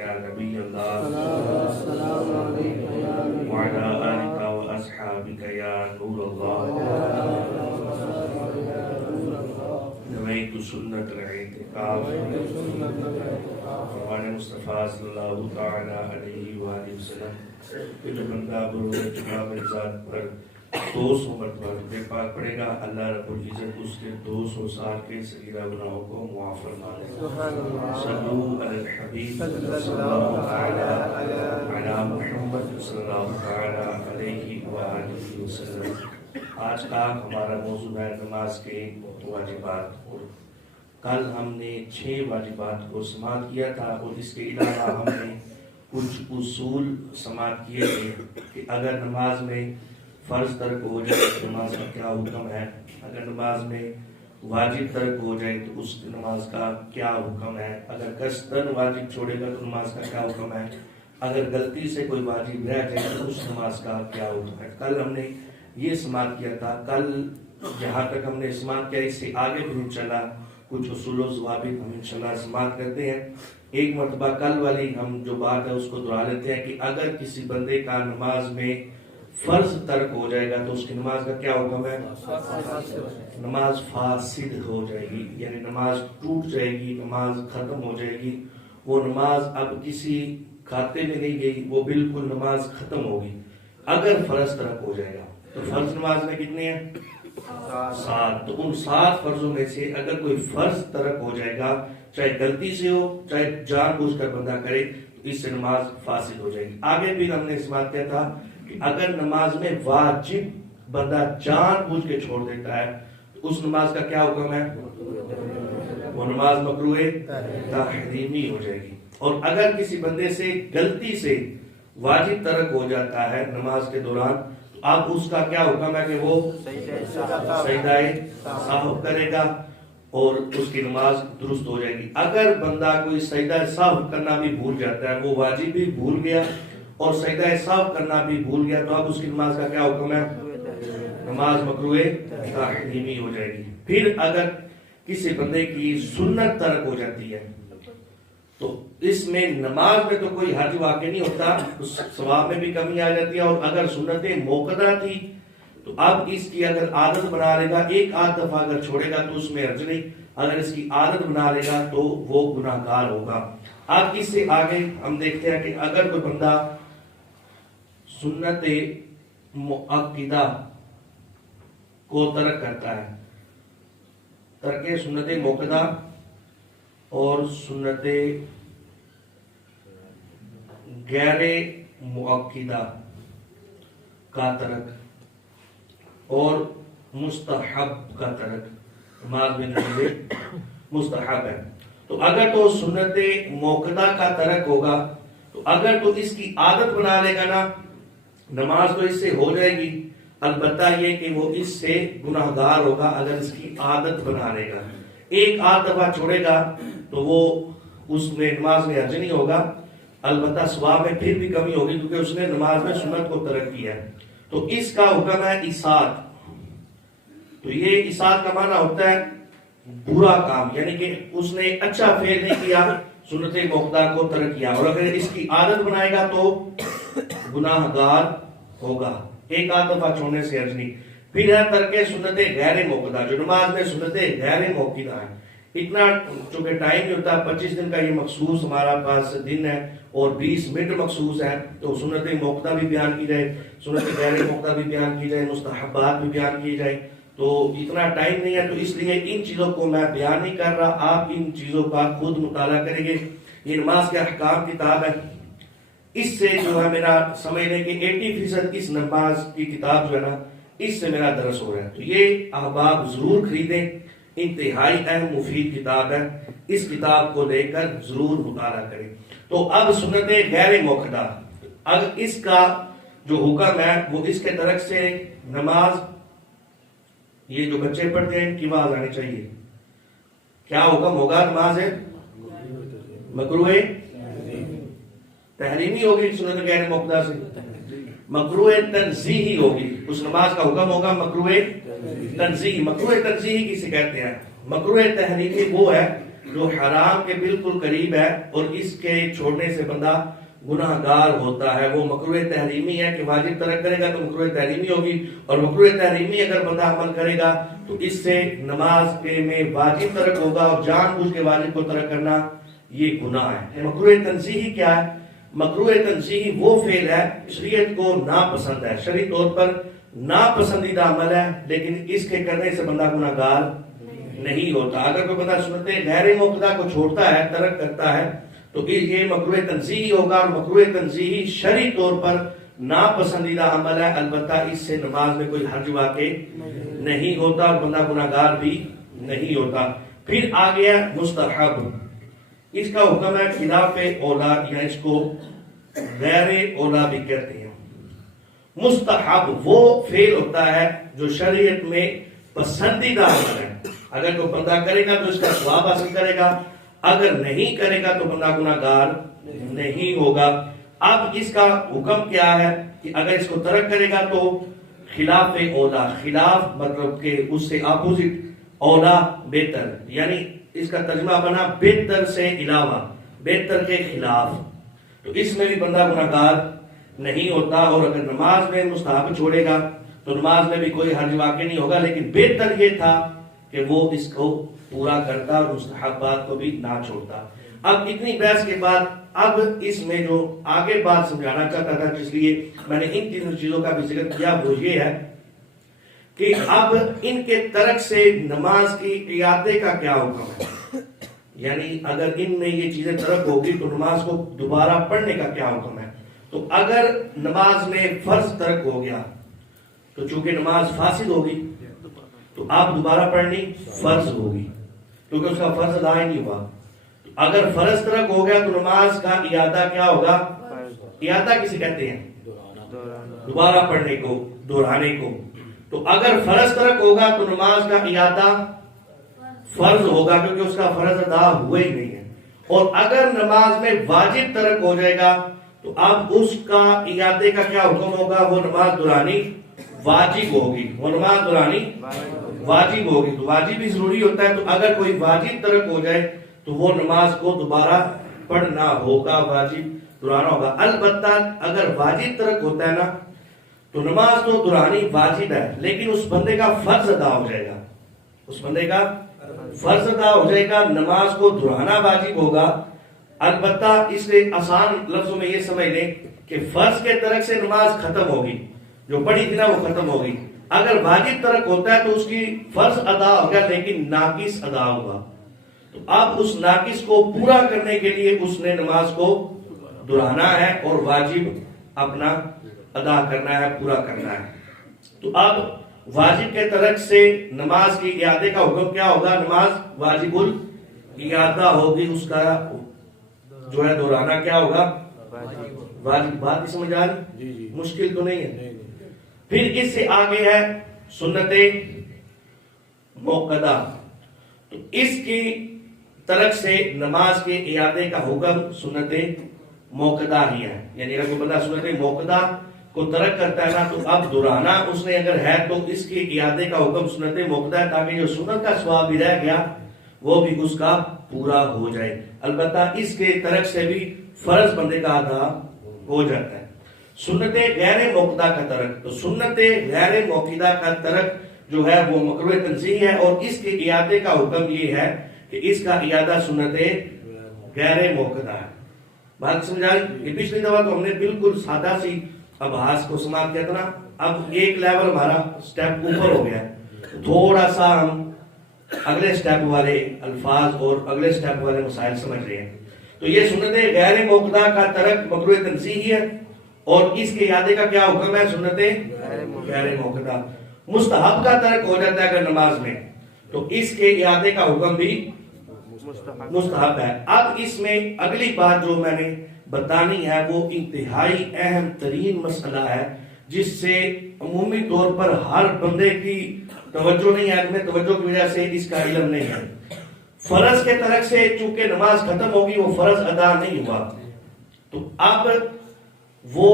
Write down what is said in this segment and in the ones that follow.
یا نبی اللہ وعلی آلک و اصحابک یا نور اللہ نویت سنت الاعتکاف فرمان مصطفیٰ صلی اللہ تعالی علیہ وآلہ وسلم کہ جو بندہ بروز جمعہ میں ذات پر 200 مرتبہ درود پاک پڑھے گا، اللہ رب العزت اس کے 200 سال کے صغیرہ گناہوں کو معاف فرما دے گا۔ صلو علی الحبیب صلی اللہ تعالی علی محمد صلی اللہ تعالی علیہ وآلہ وسلم۔ آج کا ہمارا موضوع ہے نماز کے واجبات۔ کل ہم نے 6 واجبات کو سماعت کیا تھا اور اس کے علاوہ ہم نے کچھ اصول سماعت کیے تھے کہ اگر نماز میں فرض ترک ہو جائے تو نماز کا کیا حکم ہے، اگر نماز میں واجب ترک ہو جائے تو اس نماز کا کیا حکم ہے، اگر قصداً واجب چھوڑے گا تو نماز کا کیا حکم ہے، اگر غلطی سے کوئی واجب رہ جائے تو اس نماز کا کیا حکم ہے۔ کل ہم نے یہ سماعت کیا تھا۔ کل جہاں تک ہم نے سماعت کیا، اس سے آگے بھی انشاءاللہ کچھ اصول و ضوابط ہم انشاءاللہ سماعت کرتے ہیں۔ ایک مرتبہ کل والی ہم جو بات ہے اس کو دہرا لیتے ہیں کہ اگر کسی بندے کا نماز میں فرض ترک ہو جائے گا تو اس کی نماز کا کیا حکم ہے؟ نماز فاسد ہو جائے گی، یعنی نماز ٹوٹ جائے گی، نماز ختم ہو جائے گی۔ وہ نماز اب کسی کھاتے میں نہیں گئی، وہ بالکل نماز ختم ہوگی اگر فرض ترک ہو جائے گا۔ تو فرض نماز میں کتنے ہیں؟ 7۔ تو ان 7 فرضوں میں سے اگر کوئی فرض ترک ہو جائے گا، چاہے غلطی سے ہو چاہے جان بوجھ کر بندہ کرے، تو اس سے نماز فاسد ہو جائے گی۔ آگے بھی ہم نے سماعت کیا تھا کہ اگر نماز میں واجب بندہ جان بوجھ کے چھوڑ دیتا ہے تو اس نماز کا کیا حکم ہے؟ وہ نماز مکروہ تحریمی ہو جائے گی۔ اور اگر کسی بندے سے غلطی سے واجب ترک ہو جاتا ہے نماز کے دوران، تو اب اس کا کیا حکم ہے کہ وہ سجدہ سہو کرے گا اور اس کی نماز درست ہو جائے گی۔ اگر بندہ کوئی سجدہ سہو کرنا بھی بھول جاتا ہے، وہ واجب بھی بھول گیا اور سجدہ سہو کرنا بھی بھول گیا، تو اب اس کی نماز کا کیا حکم ہے؟ نماز مکروہ تحریمی ہو جائے گی۔ پھر اگر کسی بندے کی سنت ترک ہو جاتی ہے تو اس میں نماز میں تو کوئی حرج واقع نہیں ہوتا، اس ثواب میں بھی کمی آ جاتی ہے، اور اگر سنت موقدہ تھی تو اب اس کی اگر عادت بنا لے گا، ایک آدھ دفعہ اگر چھوڑے گا تو اس میں حرج نہیں، اگر اس کی عادت بنا لے گا تو وہ گناہ گار ہوگا۔ اب اس سے آگے ہم دیکھتے ہیں کہ اگر کوئی بندہ سنت مؤکدہ کو ترک کرتا ہے، ترک سنت موقدہ اور سنت غیر مؤکدہ کا ترک اور مستحب کا ترک، نماز میں نہیں مستحب ہے، تو اگر تو سنت موقدہ کا ترک ہوگا تو اگر تو اس کی عادت بنا لے گا نا، نماز تو اس سے ہو جائے گی، البتہ یہ کہ وہ اس سے گناہ گار ہوگا اگر اس کی عادت بنا لے گا۔ ایک آدھ دفعہ چھوڑے گا تو وہ اس میں نماز میں حرج نہیں ہوگا، البتہ ثواب میں پھر بھی کمی ہوگی کیونکہ اس نے نماز میں سنت کو ترک کیا ہے۔ تو اس کا حکم ہے اِساءت۔ تو یہ اِساءت کا معنی ہوتا ہے برا کام، یعنی کہ اس نے اچھا فعل نہیں کیا، سنت موقدہ کو ترک کیا، اور اگر اس کی عادت بنائے گا تو گناہ گار ہوگا۔ ایک آدھ دفعہ چھوڑنے سے حرج نہیں۔ پھر ہے ترک سنت غیر موقدہ، جو نماز میں سنت غیر موقدہ ہے۔ اتنا چونکہ ٹائم نہیں ہوتا، 25 دن کا یہ مخصوص ہمارا پاس دن ہے اور 20 منٹ مخصوص ہے، تو سنت موقدہ بھی بیان کی جائے، سنت غیر موقدہ بھی بیان کی جائے، مستحبات بھی بیان کی جائے، تو اتنا ٹائم نہیں ہے، تو اس لیے ان چیزوں کو میں بیان نہیں کر رہا، آپ ان چیزوں کا خود مطالعہ کریں گے۔ یہ نماز کے احکام کتاب ہے، اس سے جو ہے میرا سمجھ لیں کہ 80% اس نماز کی کتاب جو ہے نا، اس سے میرا درس ہو رہا ہے، تو یہ احباب ضرور خریدیں، انتہائی اہم مفید کتاب ہے، اس کتاب کو لے کر ضرور مطالعہ کریں۔ تو اب سنت غیر موقدہ، اب اس کا جو حکم ہے وہ اس کے ترک سے نماز، یہ جو بچے پڑھتے ہیں ان کی آواز آنی چاہیے، کیا حکم ہوگا؟ نماز ہے مکروہ تحریمی ہوگی، سنت غیر موقدہ سے مکروہ تنزیہی ہوگی، اس نماز کا حکم ہوگا مکروہ تنزیہی۔ مکروہ تنزیہی کسے کہتے ہیں؟ مکروہ تحریمی وہ ہے جو حرام کے بالکل قریب ہے اور اس کے چھوڑنے سے بندہ گناہ گار ہوتا ہے، وہ مکروہ تحریمی ہے کہ واجب ترک کرے گا تو مکروہ تحریمی ہوگی، اور مکروہ تحریمی اگر بندہ عمل کرے گا تو اس سے نماز کے میں واجب ترک ہوگا، اور جان بوجھ کے واجب کو ترک کرنا یہ گناہ ہے۔ مکروہ تنزیہی کیا ہے؟ مکروہ تنزیہی وہ فعل ہے شریعت کو ناپسند ہے، شرعی طور پر ناپسندیدہ عمل ہے، لیکن اس کے کرنے سے بندہ گناہ گار نہیں ہوتا۔ اگر کوئی بندہ سنت غیر موقدہ کو چھوڑتا ہے، ترک کرتا ہے، تو یہ مکروہ تنزیہی ہوگا، اور مکروہ تنزیہی شرعی طور پر ناپسندیدہ عمل ہے، البتہ اس سے نماز میں کوئی حرج واقع نہیں ہوتا اور بندہ گناہ گار بھی نہیں ہوتا۔ پھر آ گیا مستحب، اس کا حکم ہے خلاف اولا، یا اس کو غیر اولا بھی کہتے ہیں۔ مستحب وہ فعل ہوتا ہے جو شریعت میں پسندیدہ عمل ہے، اگر کوئی بندہ کرے گا تو اس کا ثواب حاصل کرے گا، اگر نہیں کرے گا تو بندہ گناہ گار نہیں ہوگا۔ اب اس کا حکم کیا ہے کہ اگر اس کو ترک کرے گا تو خلاف اولا، خلاف مطلب کہ اس سے اپوزٹ، اولا بہتر، یعنی اس کا ترجمہ بنا بہتر سے علاوہ، بہتر کے خلاف، تو اس میں بھی بندہ گناہ گار نہیں ہوتا۔ اور اگر نماز میں مستحب چھوڑے گا تو نماز میں بھی کوئی حرج واقع نہیں ہوگا، لیکن بہتر یہ تھا کہ وہ اس کو پورا کرتا اور مستحبات کو بھی نہ چھوڑتا۔ اب اتنی بحث کے بعد اب اس میں جو آگے بات سمجھانا چاہتا تھا، جس لیے میں نے ان تینوں چیزوں کا بھی ذکر کیا، وہ یہ ہے کہ اب ان کے ترک سے نماز کی اعادے کا کیا حکم ہے، یعنی اگر ان میں یہ چیزیں ترک ہوگی تو نماز کو دوبارہ پڑھنے کا کیا حکم ہے۔ تو اگر نماز میں فرض ترک ہو گیا تو چونکہ نماز فاسد ہوگی تو آپ دوبارہ پڑھنی فرض ہوگی، کیونکہ اس کا فرض ادا ہی نہیں ہوا۔ اگر فرض ترک ہو گیا تو نماز کا اعادہ کیا ہوگا؟ اعادہ کسے کہتے ہیں؟ دوبارہ پڑھنے کو، دہرانے کو۔ تو اگر فرض ترک ہوگا تو نماز کا اعادہ فرض ہوگا، کیونکہ اس کا فرض ادا ہوا ہی نہیں ہے۔ اور اگر نماز میں واجب ترک ہو جائے گا تو اب اس کا اعادے کا کیا حکم ہوگا؟ وہ نماز دہرانی واجب ہوگی، وہ نماز دہرانی واجب ہوگی۔ تو واجب بھی ضروری ہوتا ہے، تو اگر کوئی واجب ترک ہو جائے تو وہ نماز کو دوبارہ پڑھنا ہوگا، واجب دہرانا ہوگا۔ البتہ اگر واجب ترک ہوتا ہے نا تو نماز تو دہرانی واجب ہے، لیکن اس بندے کا فرض ادا ہو جائے گا، اس بندے کا فرض ادا ہو جائے گا، نماز کو دہرانا واجب ہوگا۔ البتہ اس سے آسان لفظوں میں یہ سمجھ لیں کہ فرض کے ترک سے نماز ختم ہوگی، جو پڑھی تھی نا وہ ختم ہوگی۔ اگر واجب ترک ہوتا ہے تو اس کی فرض ادا ہوگا لیکن ناقص ادا ہوگا، تو اب اس ناقص کو پورا کرنے کے لیے اس نے نماز کو دہرانا ہے اور واجب اپنا ادا کرنا ہے، پورا کرنا ہے۔ تو اب واجب کے ترک سے نماز کی اعادے کا حکم کیا ہوگا؟ نماز واجب الاعادہ ہوگی، اس کا جو ہے دہرانا کیا ہوگا؟ واجب۔ بات ہی سمجھ آ رہی؟ مشکل تو نہیں ہے۔ پھر اس سے آگے ہے سنت موقدہ، تو اس کی ترک سے نماز کے اعادے کا حکم سنت موقدہ ہی ہے، یعنی اگر کوئی بندہ سنت موقدہ کو ترک کرتا ہے نا تو اب دہرانا اس نے اگر ہے تو اس کے اعادے کا حکم سنت موقدہ ہے، تاکہ جو سنت کا ثواب بھی رہ گیا وہ بھی اس کا پورا ہو جائے۔ البتہ اس کے ترک سے بھی فرض بندے کا ادا ہو جاتا ہے۔ سنت غیر موقدہ کا ترک، تو سنت غیر موقدہ کا ترک جو ہے وہ مکروہ تنزیہی ہے، اور اس کے اعادے کا حکم یہ ہے کہ اس کا اعادہ سنت غیر موقدہ ہے۔ بات سمجھا؟ یہ پچھلی دفعہ تو ہم نے بالکل سادہ سی ابحاث کو سماعت کیا تھا نا، اب ایک لیول ہمارا سٹیپ اوپر ہو گیا ہے، تھوڑا سا ہم اگلے سٹیپ والے الفاظ اور اگلے سٹیپ والے مسائل سمجھ رہے ہیں۔ تو یہ سنت غیر موقدہ کا ترک مکروہ تنزیہی ہے، اور اس کے اعادے کا کیا حکم ہے؟ سنت غیر موقدہ۔ مستحب کا ترک ہو جاتا ہے اگر نماز میں تو اس کے اعادے کا حکم بھی مستحب ہے۔ اب اس میں اگلی بات جو میں نے بتانی ہے وہ انتہائی اہم ترین مسئلہ ہے، جس سے عمومی طور پر ہر بندے کی توجہ نہیں ہے، میں توجہ کی وجہ سے اس کا علم نہیں ہے۔ فرض کے ترک سے چونکہ نماز ختم ہوگی، وہ فرض ادا نہیں ہوا، تو اب وہ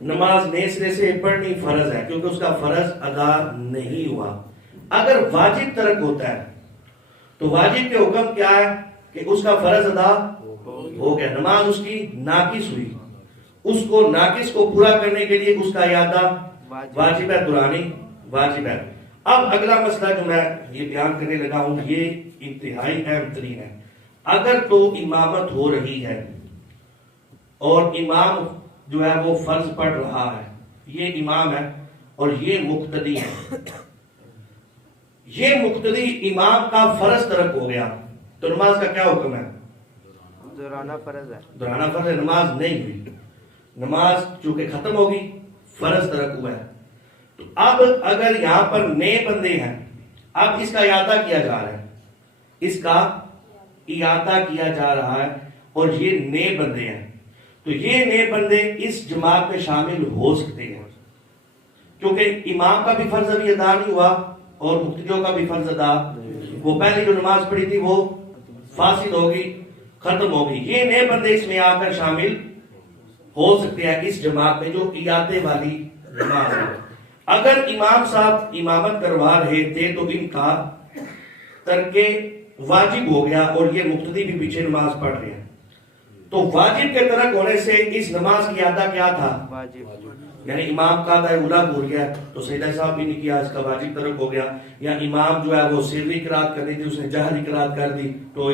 نماز نئے سرے سے پڑھنی فرض ہے، کیونکہ اس کا فرض ادا نہیں ہوا۔ اگر واجب ترک ہوتا ہے تو واجب کے حکم کیا ہے کہ اس کا فرض ادا ہو گیا، نماز اس کی ناقص ہوئی، اس کو ناقص کو پورا کرنے کے لیے اس کا اعادہ واجب ہے، دورانی واجب ہے۔ اب اگلا مسئلہ جو میں یہ بیان کرنے لگا ہوں یہ انتہائی اہم ترین ہے۔ اگر تو امامت ہو رہی ہے اور امام جو ہے وہ فرض پڑھ رہا ہے، یہ امام ہے اور یہ مقتدی ہے، یہ مقتدی امام کا فرض ترک ہو گیا تو نماز کا کیا حکم ہے؟ دہرانا فرض ہے، دہرانا فرض ہے، نماز نہیں ہوئی، نماز چونکہ ختم ہوگی، فرض ترک ہوا ہے۔ تو اب اگر یہاں پر نئے بندے ہیں، اب اس کا اعادہ کیا جا رہا ہے، اس کا اعادہ کیا جا رہا ہے اور یہ نئے بندے ہیں، تو یہ نئے بندے اس جماعت میں شامل ہو سکتے ہیں، کیونکہ امام کا بھی فرض ابھی ادا نہیں ہوا اور مقتدیوں کا بھی فرض ادا، وہ پہلی جو نماز پڑھی تھی وہ فاسد ہوگی، ختم ہوگی، یہ نئے بندے اس میں آ کر شامل ہو سکتے ہیں اس جماعت میں جو اعادے والی نماز ہے۔ اگر امام صاحب امامت کروا رہے تھے تو ان کا ترک واجب ہو گیا اور یہ مقتدی بھی پیچھے نماز پڑھ رہے ہیں، تو واجب کے ترک ہونے سے اس نماز کی اعادہ کیا تھا؟ واجب، یعنی امام کا ادا اولا بھول گیا تو سجدہ صاحب بھی نہیں کیا، اس کا واجب ترک ہو گیا، یا امام جو ہے وہ سرری قرات کرنی تھی اس نے جہری قرات کر دی تو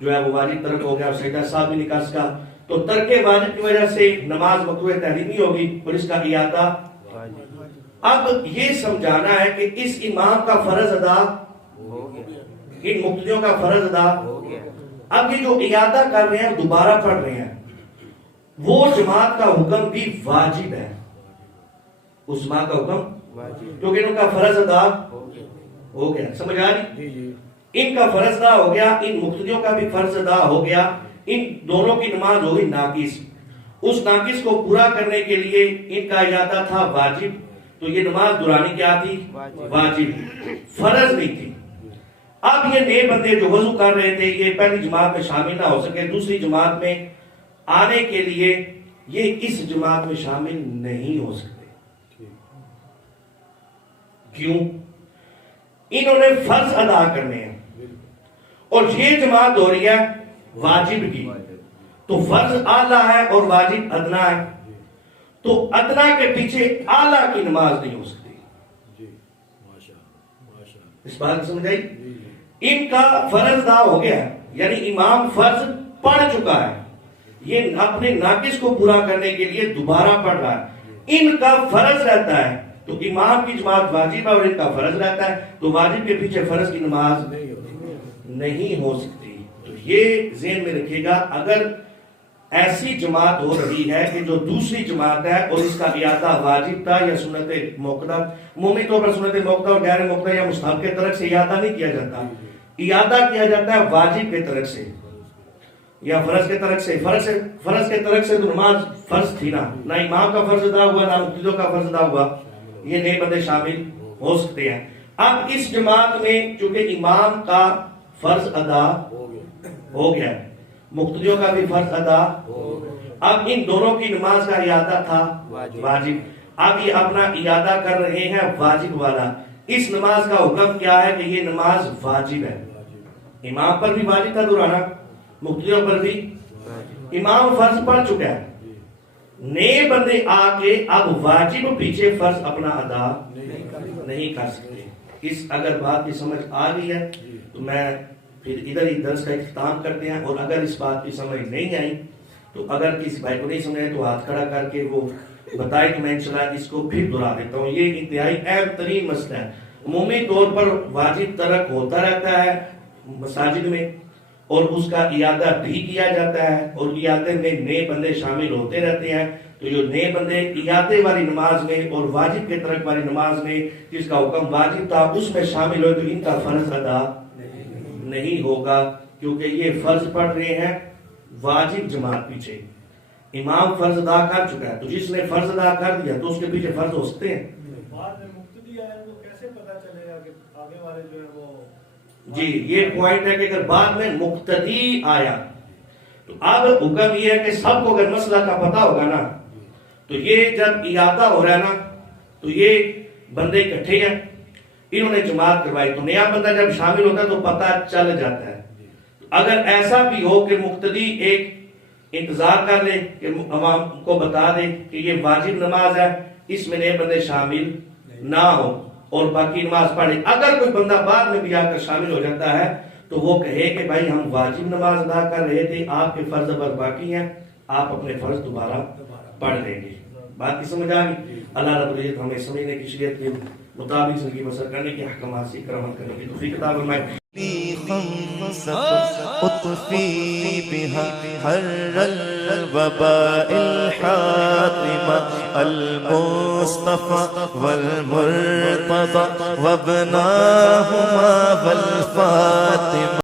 جو ہے وہ واجب ترک ہو گیا اور سجدہ صاحب بھی نہیں کر سکا، تو ترک واجب کی وجہ سے نماز مکروہ تحریمی ہوگی اور اس کا اعادہ۔ اب یہ سمجھانا ہے کہ اس امام کا فرض ادا ہو گیا، ان مقتدیوں کا فرض ادا ہو گیا، اب یہ جو اعادہ کر رہے ہیں دوبارہ پڑھ رہے ہیں، وہ جماعت کا حکم بھی واجب ہے، اس جماعت کا حکم کیونکہ ان کا فرض ادا ہو گیا، سمجھ آ رہی؟ ان کا فرض ادا ہو گیا، ان مقتدیوں کا بھی فرض ادا ہو گیا، ان دونوں کی نماز ہوگی ناقص، اس ناقص کو پورا کرنے کے لیے ان کا اعادہ تھا واجب، تو یہ نماز دورانی کیا تھی؟ واجب، فرض نہیں تھی۔ اب یہ نئے بندے جو وضو کر رہے تھے یہ پہلی جماعت میں شامل نہ ہو سکے، دوسری جماعت میں آنے کے لیے یہ اس جماعت میں شامل نہیں ہو سکتے۔ کیوں؟ انہوں نے فرض ادا کرنے ہیں اور یہ جماعت ہو رہی ہے واجب کی، تو فرض اعلیٰ ہے اور واجب ادنا ہے، تو ادنا کے پیچھے اعلیٰ کی نماز نہیں ہو سکتی۔ اس بات کو سمجھ آئی؟ ان کا فرض ادا ہو گیا ہے، یعنی امام فرض پڑھ چکا ہے، یہ اپنے ناقص کو پورا کرنے کے لیے دوبارہ پڑھ رہا ہے، ان کا فرض رہتا ہے تو امام کی جماعت واجب ہے اور ان کا فرض رہتا ہے تو واجب کے پیچھے فرض کی نماز نہیں ہو سکتی۔ تو یہ ذہن میں رکھیے گا، اگر ایسی جماعت ہو رہی ہے کہ جو دوسری جماعت ہے اور اس کا اعادہ واجب تھا یا سنت موقدہ، عمومی طور پر سنت موقدہ اور غیر موقدہ یا مستحب کے طرف سے اعادہ نہیں کیا جاتا، اعادہ کیا جاتا ہے واجب کے طرف سے یا فرض کے طرف سے، فرض کے طرف سے تو نماز فرض تھی نہ امام کا فرض ادا ہوا نہ مقتدیوں کا فرض ادا ہوا، یہ نئے بندے شامل ہو سکتے ہیں۔ اب اس جماعت میں چونکہ امام کا فرض ادا ہو گیا، مقتدیوں کا بھی فرض ادا، اب ان دونوں کی نماز کا اعادہ تھا واجب، اب یہ اپنا اعادہ کر رہے ہیں واجب والا۔ اس نماز کا حکم کیا ہے کہ یہ نماز واجب ہے، امام پر بھی واجب تھا دہرانا، مقتدیوں پر بھی، امام فرض پڑھ چکا ہے، نئے بندے آ کے اب واجب پیچھے فرض اپنا ادا نہیں کر سکتے۔ اس اگر بات کی سمجھ آ گئی ہے تو میں پھر ادھر ہی درس کا اختتام کرتے ہیں، اور اگر اس بات کی سمجھ نہیں آئی تو اگر کسی بھائی کو نہیں سمجھے تو ہاتھ کھڑا کر کے وہ بتائے تو میں انشاءاللہ اس کو پھر دہرا دیتا ہوں۔ یہ انتہائی اہم ترین مسئلہ ہے، عمومی طور پر واجب ترک ہوتا رہتا ہے مساجد میں اور اس کا اعادہ بھی کیا جاتا ہے اور اعادے میں نئے بندے شامل ہوتے رہتے ہیں، تو جو نئے بندے اعادے والی نماز میں اور واجب کے ترک والی نماز میں جس کا حکم واجب تھا اس میں شامل ہوئے تو ان کا فرض ادا نہیں ہوگا، کیونکہ یہ فرض پڑھ رہے ہیں واجب جماعت پیچھے، امام فرض ادا کر چکا ہے، تو جس نے فرض ادا کر دیا تو اس کے پیچھے فرض ہو سکتے ہیں۔ بعد میں مقتدی آیا تو کیسے پتا چلے گا کہ آگے والے جو ہے وہ جی یہ پوائنٹ ہے کہ اگر بعد میں مقتدی آیا تو اب حکم یہ ہے کہ سب کو اگر مسئلہ کا پتا ہوگا نا تو یہ جب اعادہ ہو رہا ہے نا تو یہ بندے اکٹھے ہیں، انہوں نے جماعت کروائی. تو نیا بندہ جب شامل ہوتا ہے تو پتہ چل جاتا ہے. اگر ایسا بھی ہو کہ مقتدی ایک انتظار کر لے کہ عوام کو بتا دے کہ یہ واجب نماز ہے, اس میں نئے بندے شامل نہ ہو اور باقی نماز پڑھے. اگر کوئی بندہ بعد میں بھی آ کر شامل ہو جاتا ہے تو وہ کہے کہ بھائی ہم واجب نماز ادا کر رہے تھے, آپ کے فرض اب باقی ہیں, آپ اپنے فرض دوبارہ پڑھ لیں گے. بات کی سمجھ آ گئی. اللہ رب العزت ہمیں سمجھنے کی شریعت کے مطابق زندگی بسر کرنے کی احکامات سے کرامت کرنے کی توفیق عطا فرمائے. أطفي بها حر الوباء الحاطمة المصطفى والمرتضى وابناهما والفاطمة